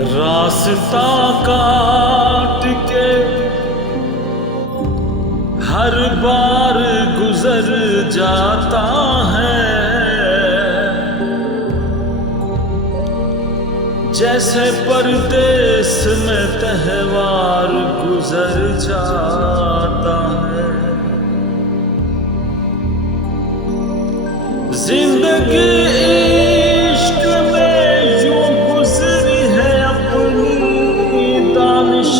रास्ता काट के हर बार गुजर जाता है, जैसे परदेस में त्योहार गुजर जाता है। जिंदगी इश्क में यूं गुजरी है अपनी दानिश,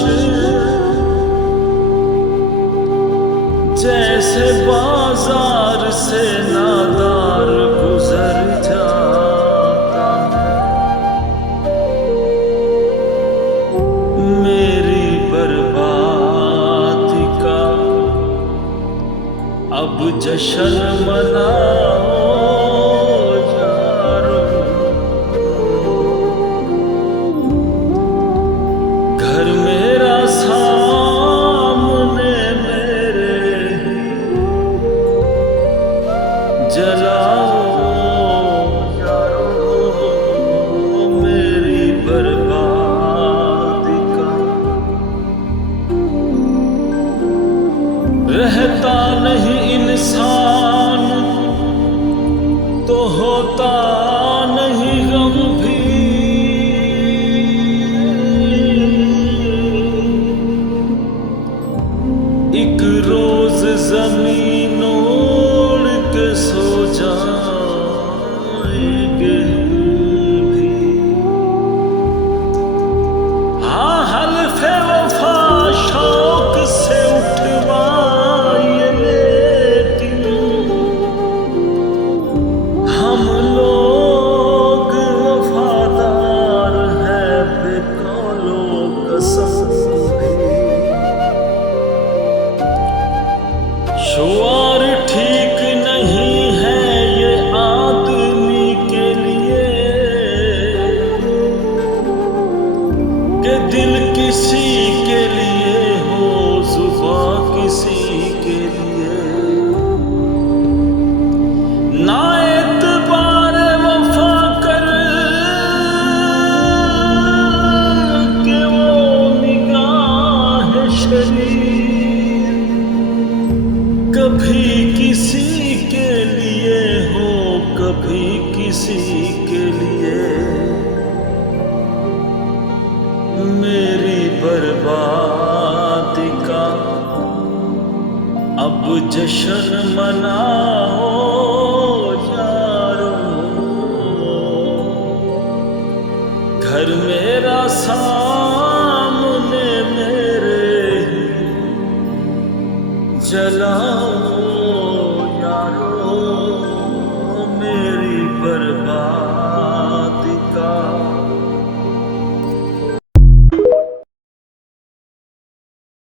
जैसे बाजार से नादार गुजर जाता है। मेरी बर्बादी का अब जश्न मनाओ यारो, घर मेरा सामने मेरे जलाओ यारो। मेरी बर्बादी का रहता नहीं इंसान तो होता नहीं गम भी, एक रोज जमीन ओढ़ के सो जाएंगे भी। हाँ हल्फे वफा शौक से उठवाए, लेकिन हम लोग वफादार हैं बेकौलो कसम भी। शुआर ठीक नहीं है ये आदमी के लिए कि दिल किसी के लिए हो जुबां किसी के लिए। ना एतबार वफा कर के वो निगाह शरीर कभी किसी के लिए हो कभी किसी के लिए। मेरी बर्बादी का अब जश्न मनाओ यारो, घर मेरा सा